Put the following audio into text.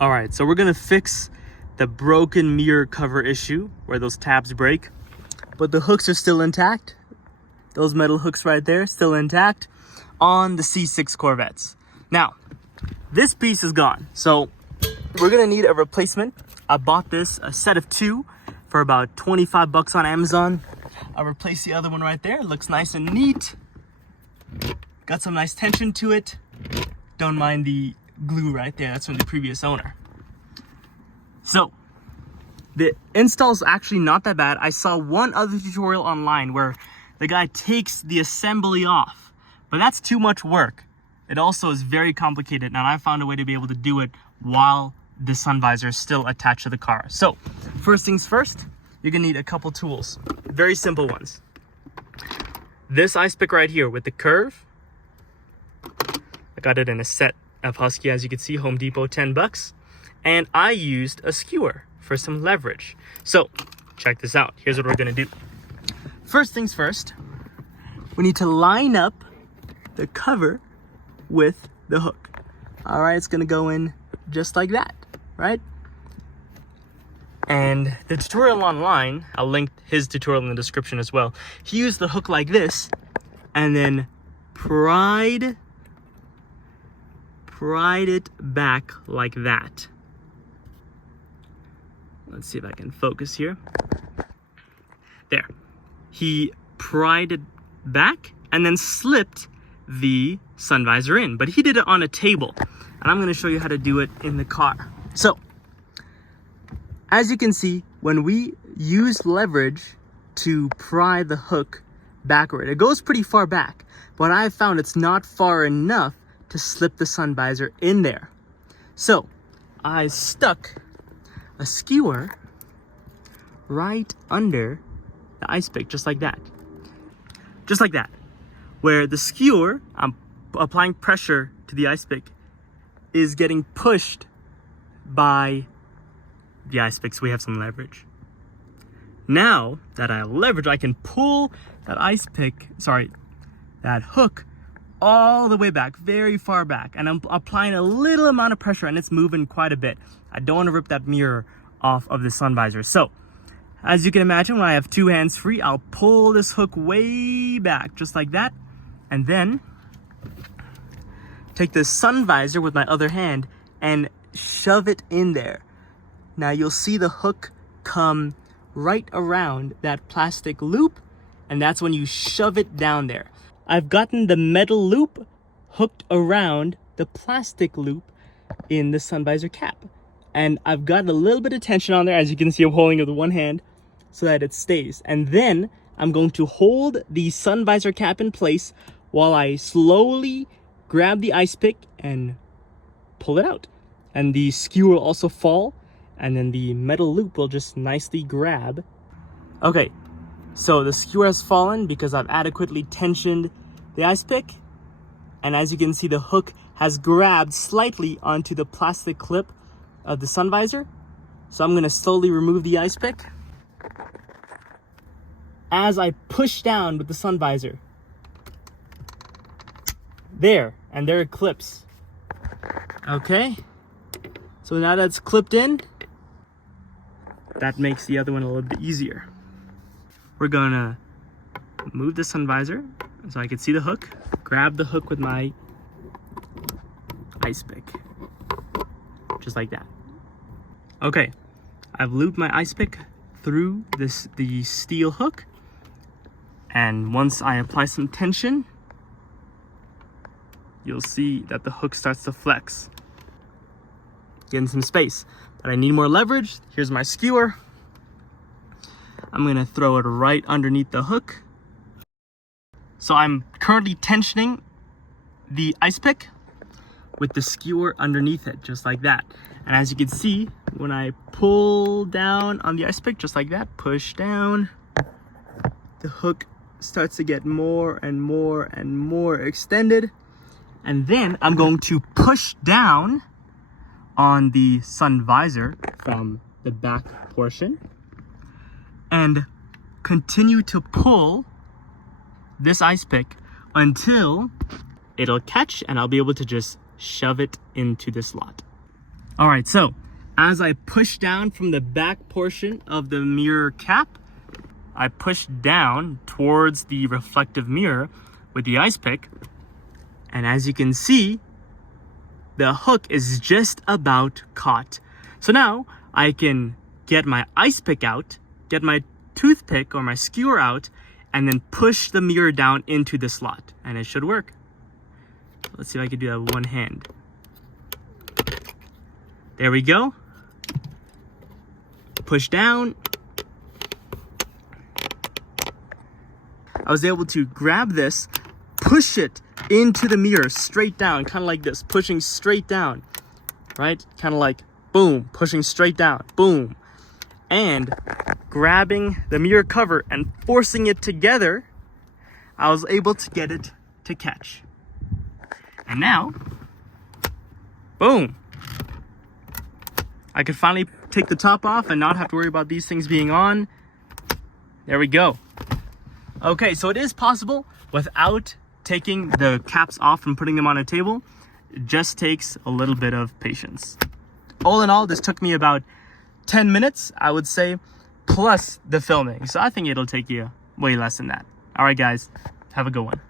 All right, so we're gonna fix the broken mirror cover issue where those tabs break, but the hooks are still intact. Those metal hooks right there, still intact on the C6 Corvettes. Now, this piece is gone, so we're gonna need a replacement. I bought this, a set of 2, for about 25 bucks on Amazon. I'll replace the other one right there. It looks nice and neat. Got some nice tension to it. Don't mind the glue right there. That's from the previous owner. So, the install is actually not that bad. I saw one other tutorial online where the guy takes the assembly off, but that's too much work. It also is very complicated, and I found a way to be able to do it while the sun visor is still attached to the car. So, first things first, you're gonna need a couple tools. Very simple ones. This ice pick right here with the curve. I got it in a set of Huskey, as you can see, Home Depot, 10 bucks. And I used a skewer for some leverage. So, check this out. Here's what we're gonna do. First things first, we need to line up the cover with the hook. All right, it's gonna go in just like that, right? And the tutorial online, I'll link his tutorial in the description as well. He used the hook like this and then pried it back like that. Let's see if I can focus here. There. He pried it back and then slipped the sun visor in, but he did it on a table, and I'm going to show you how to do it in the car. So, as you can see, when we use leverage to pry the hook backward, it goes pretty far back, but I found it's not far enough to slip the sun visor in there. So, I stuck a skewer right under the ice pick, just like that. Just like that. Where the skewer, I'm applying pressure to the ice pick, is getting pushed by the ice pick, so we have some leverage. Now that I have leverage, I can pull that that hook all the way back, very far back, and I'm applying a little amount of pressure, and it's moving quite a bit. I don't want to rip that mirror off of the sun visor. So, as you can imagine, when I have 2 hands free, I'll pull this hook way back, just like that, and then take the sun visor with my other hand and shove it in there. Now you'll see the hook come right around that plastic loop, and that's when you shove it down there. I've gotten the metal loop hooked around the plastic loop in the sun visor cap. And I've got a little bit of tension on there, as you can see I'm holding it with one hand, so that it stays. And then I'm going to hold the sun visor cap in place while I slowly grab the ice pick and pull it out. And the skewer will also fall, and then the metal loop will just nicely grab. Okay, so the skewer has fallen because I've adequately tensioned the ice pick. And as you can see, the hook has grabbed slightly onto the plastic clip of the sun visor. So I'm gonna slowly remove the ice pick as I push down with the sun visor. There, and there it clips. Okay, so now that's clipped in, that makes the other one a little bit easier. We're gonna move the sun visor so I can see the hook, grab the hook with my ice pick, just like that. Okay, I've looped my ice pick through the steel hook, and once I apply some tension, you'll see that the hook starts to flex, getting some space. But I need more leverage. Here's my skewer. I'm gonna throw it right underneath the hook. So I'm currently tensioning the ice pick with the skewer underneath it, just like that. And as you can see, when I pull down on the ice pick, just like that, push down, the hook starts to get more and more and more extended. And then I'm going to push down on the sun visor from the back portion and continue to pull this ice pick until it'll catch and I'll be able to just shove it into the slot. All right, so as I push down from the back portion of the mirror cap, I push down towards the reflective mirror with the ice pick. And as you can see, the hook is just about caught. So now I can get my ice pick out, get my toothpick or my skewer out, and then push the mirror down into the slot. And it should work. Let's see if I can do that with one hand. There we go. Push down. I was able to grab this, push it into the mirror straight down, kind of like this, pushing straight down, right? Kind of like boom, pushing straight down, boom. And grabbing the mirror cover and forcing it together, I was able to get it to catch. And now, boom. I could finally take the top off and not have to worry about these things being on. There we go. Okay, so it is possible without taking the caps off and putting them on a table. It just takes a little bit of patience. All in all, this took me about 10 minutes, I would say, plus the filming. So I think it'll take you way less than that. All right, guys, have a good one.